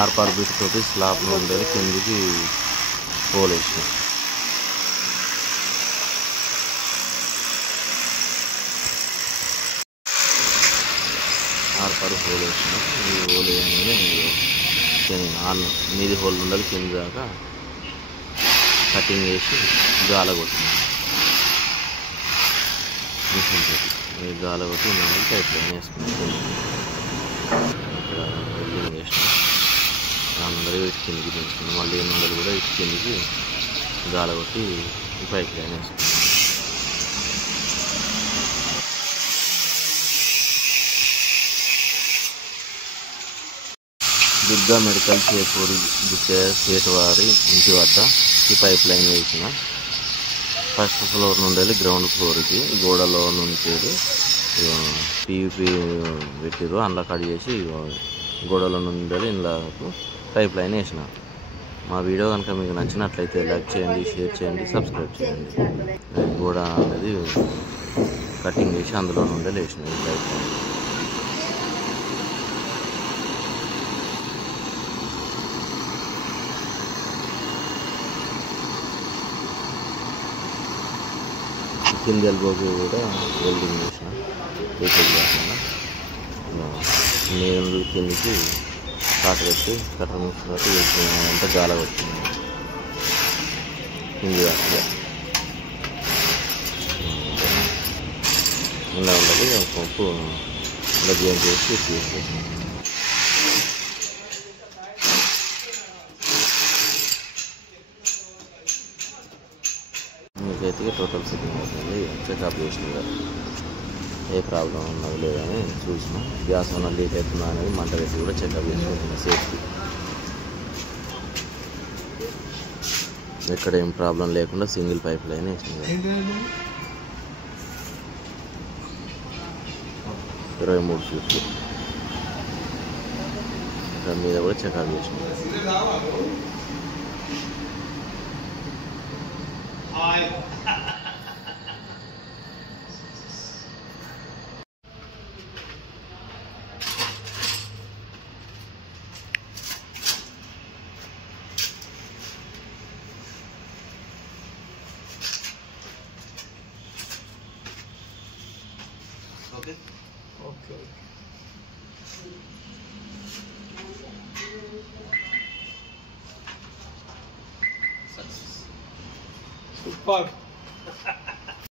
ఆర్పార్ bit తోటి స్లాబ్లో ఉండేది కిందికి హోల్ వేసిన. ఆర్పార్ హోల్ వేసిన. ఈ హోల్ వేయగానే మీది హోల్ ఉండాలి కింద దాకా కటింగ్ చేసి గాల కొట్టిన మిషన్ తోటి. ఈ గాల కొట్టి మళ్ళీ పైప్ లైన్ వేసుకున్నాం. ఇక్కడ వెల్డింగ్ వేసిన అందరూ ఇటు కిందికి దించుకున్నాం. మళ్ళీ ఎన్నుండలు కూడా ఇటు కిందికి గాల కొట్టి పైప్ లైన్ వేసుకున్నాం. దుర్గా మెడికల్ చేపూరి సేటు వారి ఇంటి వద్ద ఈ పైప్ లైన్ వేసిన. ఫస్ట్ ఫ్లోర్ నుండి గ్రౌండ్ ఫ్లోర్కి గోడలో నుంచి పీవీపీ పెట్టిరు. అందులో కట్ చేసి గోడలో నుండి ఇందులోకి పైప్ లైన్ వేసిన. మా వీడియో కనుక మీకు నచ్చినట్లయితే లైక్ చేయండి, షేర్ చేయండి, సబ్స్క్రైబ్ చేయండి. గోడ అనేది కటింగ్ చేసి అందులో నుండి వేసిన ఈ పైప్ లైన్. కింది ఎల్బోకి కూడా వెల్డింగ్ చేసిన. లీకేజ్ కాకుండా నీళ్ళు కిందికి కాట పెట్టి కట్టర్ ముసుకున్నట్టు అంతా గాల పెట్టింది కింది కాకుండా. ఇలా ఉండదు పంపు ఇలా గేమ్ చేసి తీసుకొచ్చింది. మీకైతే టోటల్ సెట్టింగ్ అవుతుంది. చెకప్ చేసిన ఏ ప్రాబ్లం ఉన్నది లేదని చూసిన. గ్యాస్ ఏమైనా లీక్ అవుతుందా అనేది మంట పెట్టి కూడా చెకప్ చేసుకుంటున్నా సేఫ్టీ. ఎక్కడ ఏం ప్రాబ్లం లేకుండా సింగిల్ పైప్ లైన్ వేసింది. 23 ఫీట్లు దాని మీద కూడా చెకప్ చేసిన. Okay. Super.